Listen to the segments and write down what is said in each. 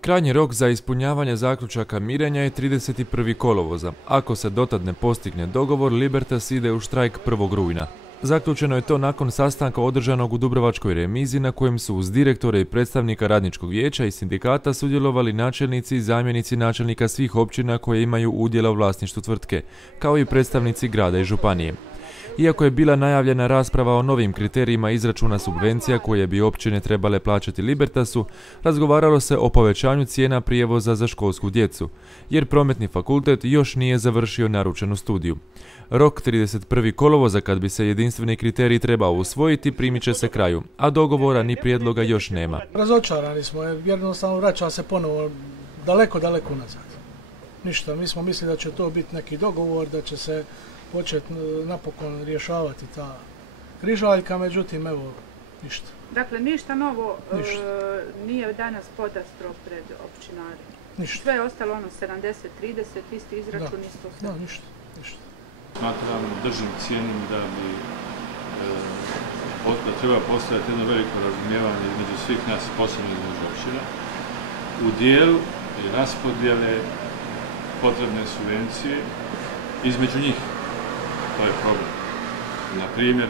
Krajnji rok za ispunjavanje zaključaka mirenja je 31. kolovoza. Ako se dotad ne postigne dogovor, Libertas ide u štrajk 1. rujna. Zaključeno je to nakon sastanka održanog u Dubrovačkoj remizi na kojem su uz direktore i predstavnika radničkog vijeća i sindikata sudjelovali načelnici i zamjenici načelnika svih općina koje imaju udjela u vlasništvu tvrtke, kao i predstavnici grada i županije. Iako je bila najavljena rasprava o novim kriterijima izračuna subvencija koje bi općine trebale plaćati Libertasu, razgovaralo se o povećanju cijena prijevoza za školsku djecu, jer Prometni fakultet još nije završio naručenu studiju. Rok 31. kolovoza, kad bi se jedinstveni kriterij trebao usvojiti, primit će se kraju, a dogovora ni prijedloga još nema. Razočarani smo, jednostavno vraća se ponovo daleko unazad. Ništa, mi smo mislili da će to biti neki dogovor, da će se početi napokon rješavati ta križaljka, međutim, evo, ništa. Dakle, ništa novo nije danas podastro pred općinari. Ništa. Sve je ostalo 70-30, isti izračun, isto sve. Da, ništa. Smatram, držim, cijenim da treba postojati jedno veliko razumijevanje između svih nas, posebno između općina, u dijelu raspodjele potrebne subvencije između njih. To je problem. Naprimjer,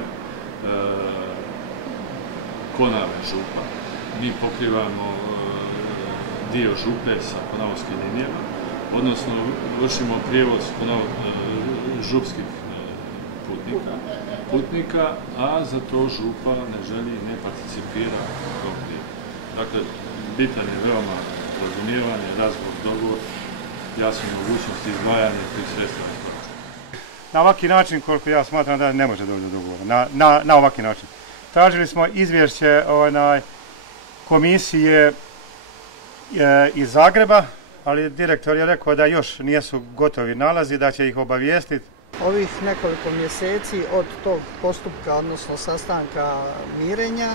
Konavle župa. Mi pokrivamo dio župe sa konavskim linijama, odnosno vršimo prijevoz župskih putnika, a za to župa ne želi i ne participira kao prije. Dakle, bitan je veoma razumijevanje, razgovor, dogovor, jasno mogućnosti izdvajanja tih sredstava. Na ovaki način, koliko ja smatram da ne može doći do dogovora, na ovaki način. Tražili smo izvješće komisije iz Zagreba, ali direktor je rekao da još nisu gotovi nalazi, da će ih obavijestiti. Ovih nekoliko mjeseci od tog postupka, odnosno sastanka mirenja,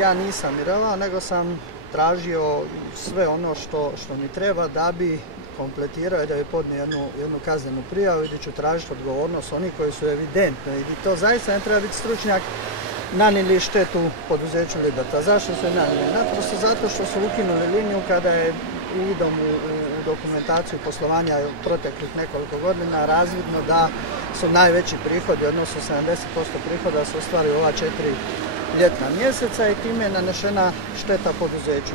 ja nisam mirovao, nego sam tražio sve ono što mi treba da bi kompletirao i da bi podnio jednu kaznenu prijavu i da ću tražiti odgovornost onih koji su evidentno, i to zaista ne treba biti stručnjak, nanijeli štetu poduzeću Libertas. Zašto su je nanijeli? Naprosto zato što su ukinuli liniju kada je uvidom u dokumentaciju poslovanja proteklih nekoliko godina razvidno da su najveći prihodi, odnosno 70% prihoda se ostvaruju ova 4 ljetna mjeseca i time je nanešena šteta poduzeću.